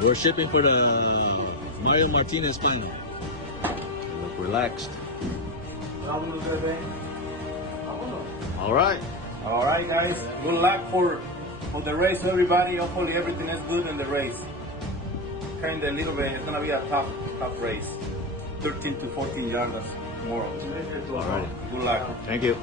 We're shipping for the Mario Martinez final. Look relaxed. All right. All right, guys. Good luck for the race, everybody. Hopefully everything is good in the race. Kind of a little bit. It's gonna be a tough race. 13 to 14 yards more. All right. Good luck. Thank you.